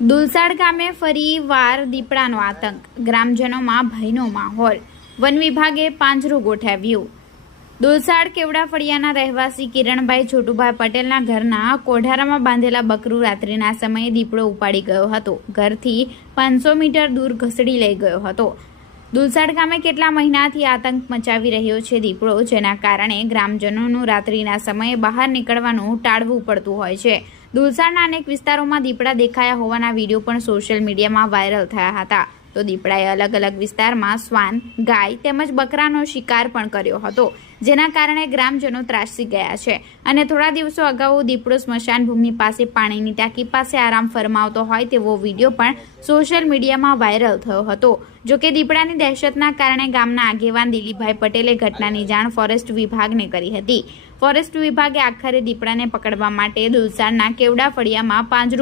દુલસાડ ગામે ફરી વાર દીપડાનો આતંક. ગ્રામજનોમાં ભયનો માહોલ. વન વિભાગે પાંજરું ગોઠવ્યું. દુલસાડ કેવડા ફળિયાના રહેવાસી કિરણભાઈ છોટુભાઈ પટેલના ઘરના કોઢારામાં બાંધેલા બકરું રાત્રિના સમયે દીપડો ઉપાડી ગયો હતો. ઘરથી પાંચસો મીટર દૂર ઘસડી લઈ ગયો હતો. દુલસાડ ગામે કેટલા મહિનાથી આતંક મચાવી રહ્યો છે દીપડો, જેના કારણે ગ્રામજનોનું રાત્રિના સમયે બહાર નીકળવાનું ટાળવું પડતું હોય છે. દુલસાડના અનેક વિસ્તારોમાં દીપડા દેખાયા હોવાના વીડિયો પણ સોશિયલ મીડિયામાં વાયરલ થયા હતા. તો દીપડાએ અલગ અલગ વિસ્તારમાં શ્વાન ગાય તેમજ બકરાનો શિકાર પણ કર્યો હતો, જેના કારણે ગ્રામજનો ત્રાસી ગયા છે. અને થોડા દિવસો અગાઉ દીપડો સ્મશાન ભૂમિ પાસે પાણીની ટાંકી પાસે આરામ ફરમાવતો હોય તેવો વીડિયો પણ સોશિયલ મીડિયામાં વાયરલ થયો હતો. જોકે દીપડાની દહેશતના કારણે ગામના આગેવાન દિલીપભાઈ પટેલે ઘટનાની જાણ ફોરેસ્ટ વિભાગને કરી હતી. ફોરેસ્ટ વિભાગે આખરે દીપડાને પકડવા માટે દુલસાડના કેવડા ફળિયામાં પાંજરું